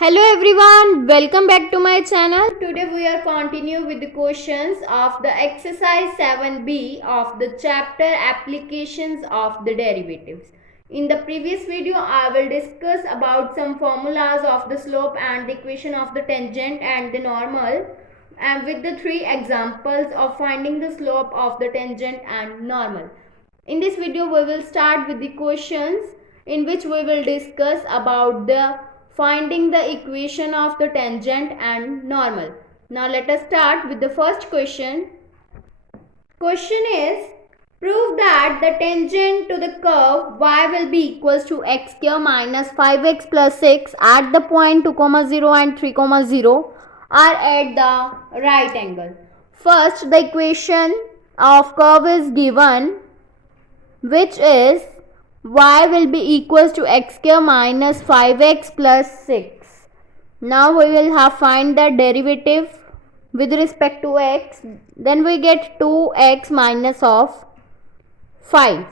Hello everyone, welcome back to my channel. Today we are continue with the questions of the exercise 7b of the chapter applications of the derivatives. In the previous video I will discuss about some formulas of the slope and the equation of the tangent and the normal, and with the three examples of finding the slope of the tangent and normal. In this video we will start with the questions in which we will discuss about the finding the equation of the tangent and normal. Now let us start with the first question. Question is, prove that the tangent to the curve y will be equals to x square minus 5x plus 6 at the point 2, 0 and 3, 0 are at the right angle. First, the equation of curve is given, which is y will be equals to x square minus 5x plus 6. Now we will have find the derivative with respect to x. Then we get 2x minus of 5.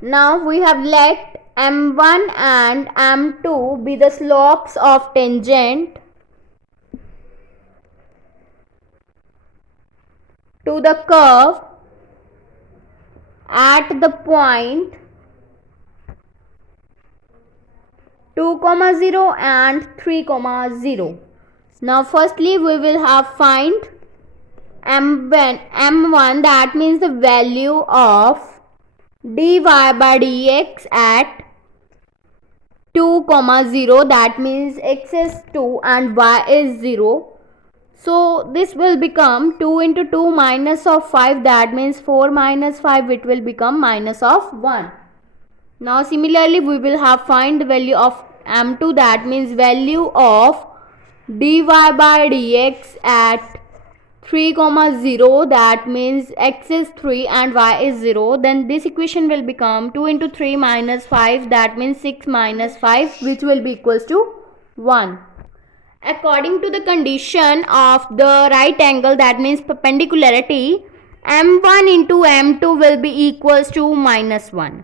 Now we have let m1 and m2 be the slopes of tangent to the curve at the point 2, 0 and 3, 0. Now firstly we will have find m1, that means the value of dy by dx at 2, 0, that means x is 2 and y is 0. So this will become 2 into 2 minus of 5, that means 4 minus 5, it will become minus of 1. Now similarly we will have find the value of m2, that means value of dy by dx at 3, 0, that means x is 3 and y is 0. Then this equation will become 2 into 3 minus 5, that means 6 minus 5, which will be equals to 1. According to the condition of the right angle, that means perpendicularity, m1 into m2 will be equals to minus 1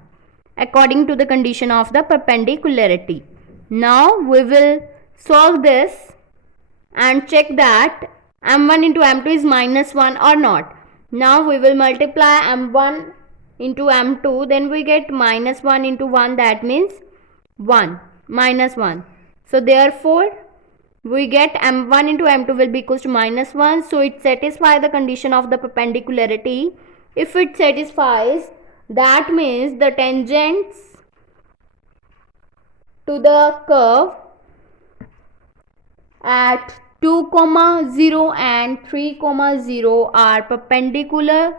according to the condition of the perpendicularity. Now we will solve this and check that m1 into m2 is minus 1 or not. Now we will multiply m1 into m2, then we get minus 1 into 1, that means 1 minus 1. So therefore we get m1 into m2 will be equals to minus 1. So it satisfies the condition of the perpendicularity. If it satisfies, that means the tangents to the curve at 2, 0 and 3, 0 are perpendicular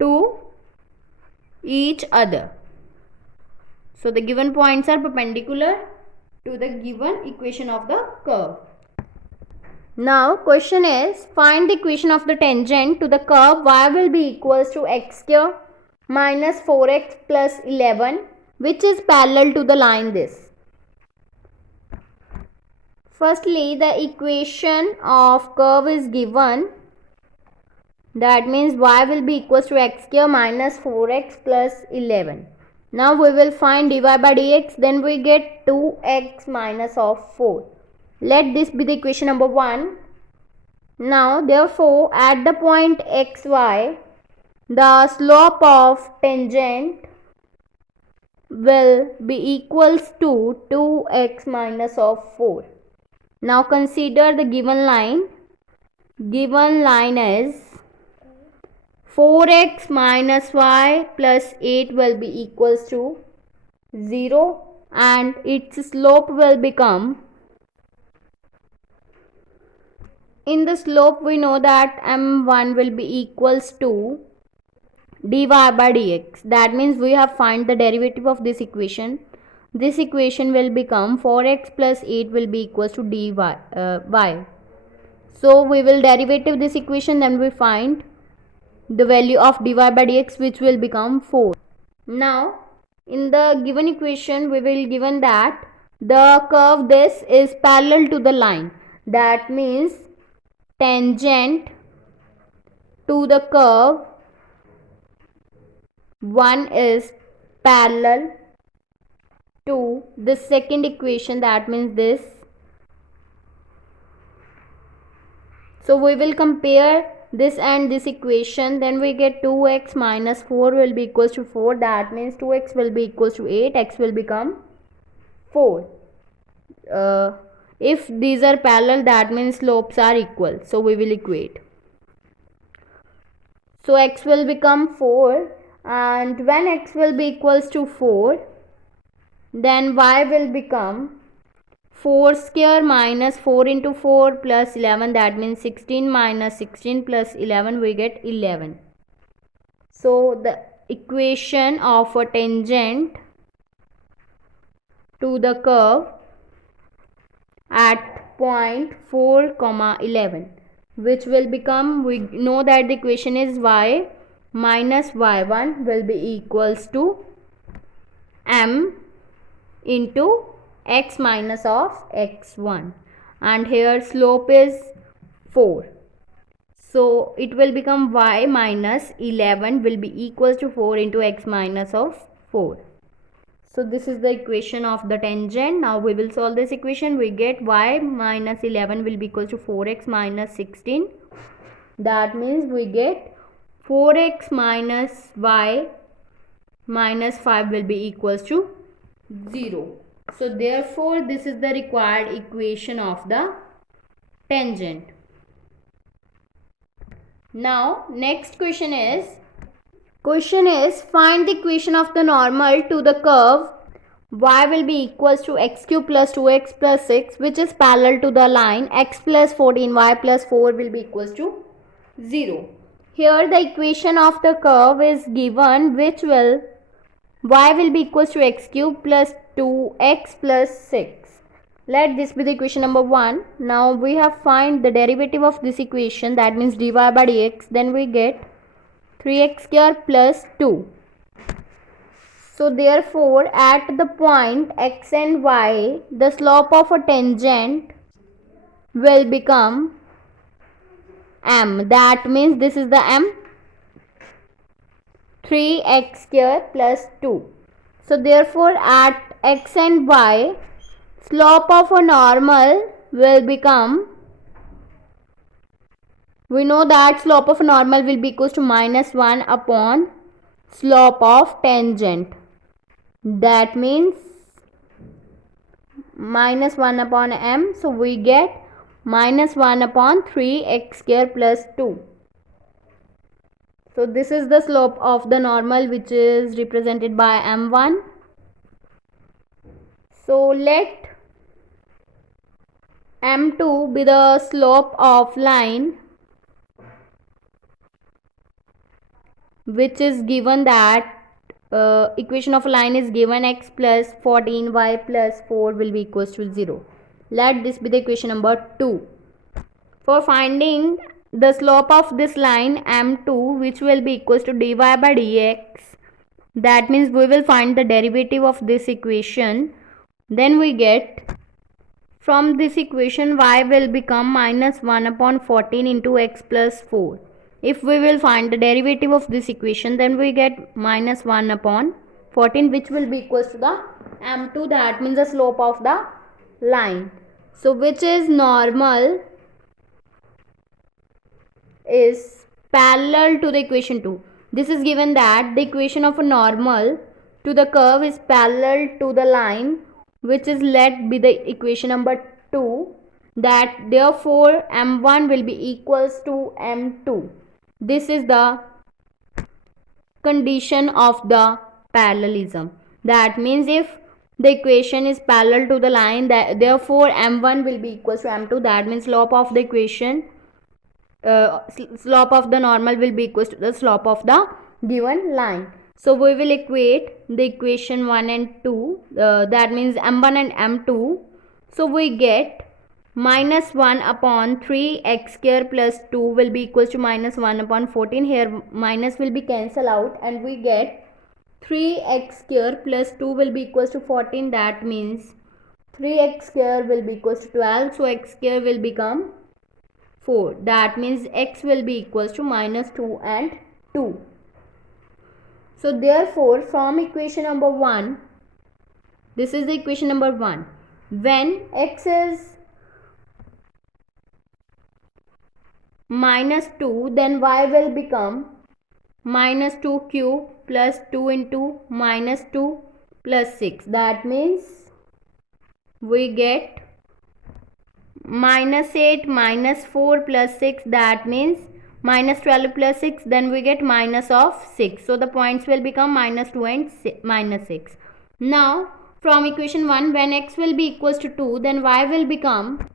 to each other. So the given points are perpendicular to the given equation of the curve. Now question is, find the equation of the tangent to the curve y will be equals to x square minus 4x plus 11, which is parallel to the line this. Firstly, the equation of curve is given, that means y will be equals to x square minus 4x plus 11. Now we will find dy by dx, then we get 2x minus of 4. Let this be the equation number 1. Now therefore at the point xy, the slope of tangent will be equals to 2x minus of 4. Now consider the given line. Given line is 4x minus y plus 8 will be equals to 0 and its slope will become, in the slope we know that m1 will be equals to dy by dx. That means we have find the derivative of this equation. This equation will become 4x plus 8 will be equals to dy y. So we will derivative this equation, then we find the value of dy by dx, which will become 4. Now in the given equation we will given that the curve this is parallel to the line. That means tangent to the curve 1 is parallel to the second equation, that means this. So we will compare this and this equation, then we get 2x minus 4 will be equals to 4, that means 2x will be equals to 8, x will become 4. If these are parallel, that means slopes are equal, so we will equate. So x will become 4, and when x will be equals to 4, then y will become 4 square minus 4 into 4 plus 11, that means 16 minus 16 plus 11, we get 11. So the equation of a tangent to the curve at point 4 comma 11, which will become, we know that the equation is y minus y1 will be equals to m into x minus of x1, and here slope is 4, so it will become y minus 11 will be equals to 4 into x minus of 4. So this is the equation of the tangent. Now we will solve this equation. We get y minus 11 will be equal to 4x minus 16, that means we get 4x minus y minus 5 will be equals to 0. So therefore this is the required equation of the tangent. Now next question is find the equation of the normal to the curve y will be equals to x cube plus 2x plus 6, which is parallel to the line x plus 14 y plus 4 will be equals to 0. Here the equation of the curve is given, which will y will be equals to x cube plus 2x plus 6. Let this be the equation number 1. Now we have find the derivative of this equation, that means dy by dx, then we get 3x square plus 2. So therefore at the point x and y, the slope of a tangent will become m, that means this is the m, 3x square plus 2. So therefore at x and y, slope of a normal will become, we know that slope of a normal will be equals to minus 1 upon slope of tangent, that means minus 1 upon m, so we get minus 1 upon 3x square plus 2. So this is the slope of the normal, which is represented by m1. So let m2 be the slope of line, which is given that equation of a line is given x plus 14 y plus 4 will be equals to 0. Let this be the equation number 2. For finding the slope of this line m2, which will be equals to dy by dx, that means we will find the derivative of this equation, then we get, from this equation y will become minus 1 upon 14 into x plus 4. If we will find the derivative of this equation, then we get minus 1 upon 14, which will be equals to the m2, that means the slope of the line. So which is normal is parallel to the equation 2. This is given that the equation of a normal to the curve is parallel to the line, which is let be the equation number 2, that therefore m1 will be equals to m2. This is the condition of the parallelism. That means if the equation is parallel to the line, that therefore m1 will be equals to m2, that means slope of the equation, slope of the normal will be equals to the slope of the given line. So we will equate the equation 1 and 2, that means m1 and m2. So we get minus 1 upon 3x square plus 2 will be equals to minus 1 upon 14. Here minus will be cancelled out, and we get 3x square plus 2 will be equals to 14, that means 3x square will be equals to 12, so x square will become 4, that means x will be equals to minus 2 and 2. So therefore from equation number 1 This is the equation number 1. When x is minus 2, then y will become minus 2 cube plus 2 into minus 2 plus 6. That means we get minus 8 minus 4 plus 6. That means minus 12 plus 6. Then we get minus of 6. So the points will become minus 2 and minus 6. Now from equation 1, when x will be equals to 2, then y will become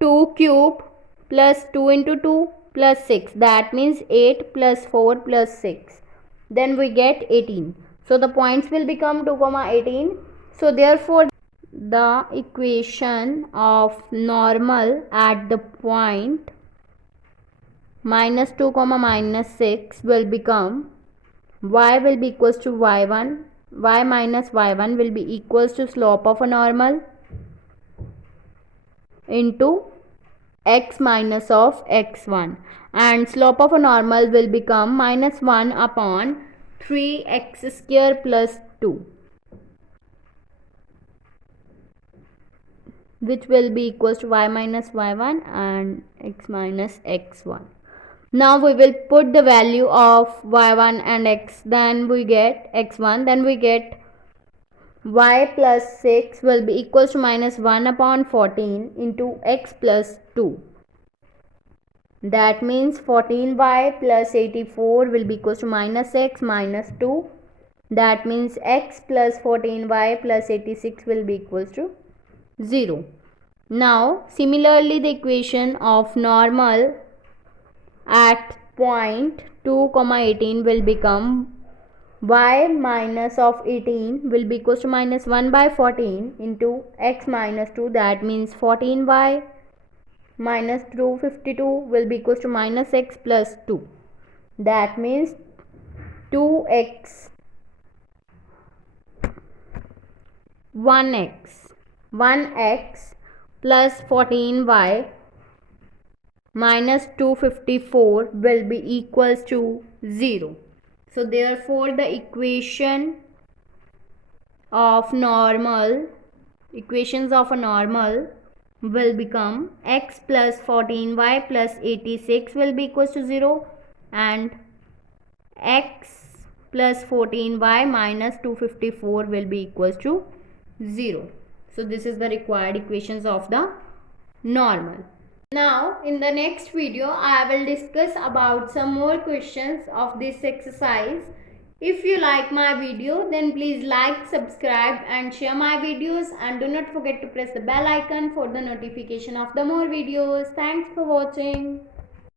2 cube plus 2 into 2 plus 6. That means 8 plus 4 plus 6. Then we get 18. So the points will become 2, 18. So therefore the equation of normal at the point minus 2, minus 6 will become y will be equals to y1. Y minus y1 will be equals to slope of a normal into x minus of x1, and slope of a normal will become minus 1 upon 3x square plus 2, which will be equals to y minus y1 and x minus x1. Now we will put the value of y1 and x, then we get x1, then we get y plus 6 will be equals to minus 1 upon 14 into x plus 2. That means 14y plus 84 will be equals to minus x minus 2. That means x plus 14y plus 86 will be equals to 0. Now similarly the equation of normal at point 2, 18 will become y minus of 18 will be equals to minus 1 by 14 into x minus 2. That means 14y minus 252 will be equals to minus x plus 2. That means 2x 1x plus 14y minus 254 will be equals to 0. So therefore the equations of a normal will become x plus 14y plus 86 will be equals to 0, and x plus 14y minus 254 will be equals to 0. So this is the required equations of the normal. Now in the next video I will discuss about some more questions of this exercise. If you like my video, then please like, subscribe and share my videos, and do not forget to press the bell icon for the notification of the more videos. Thanks for watching.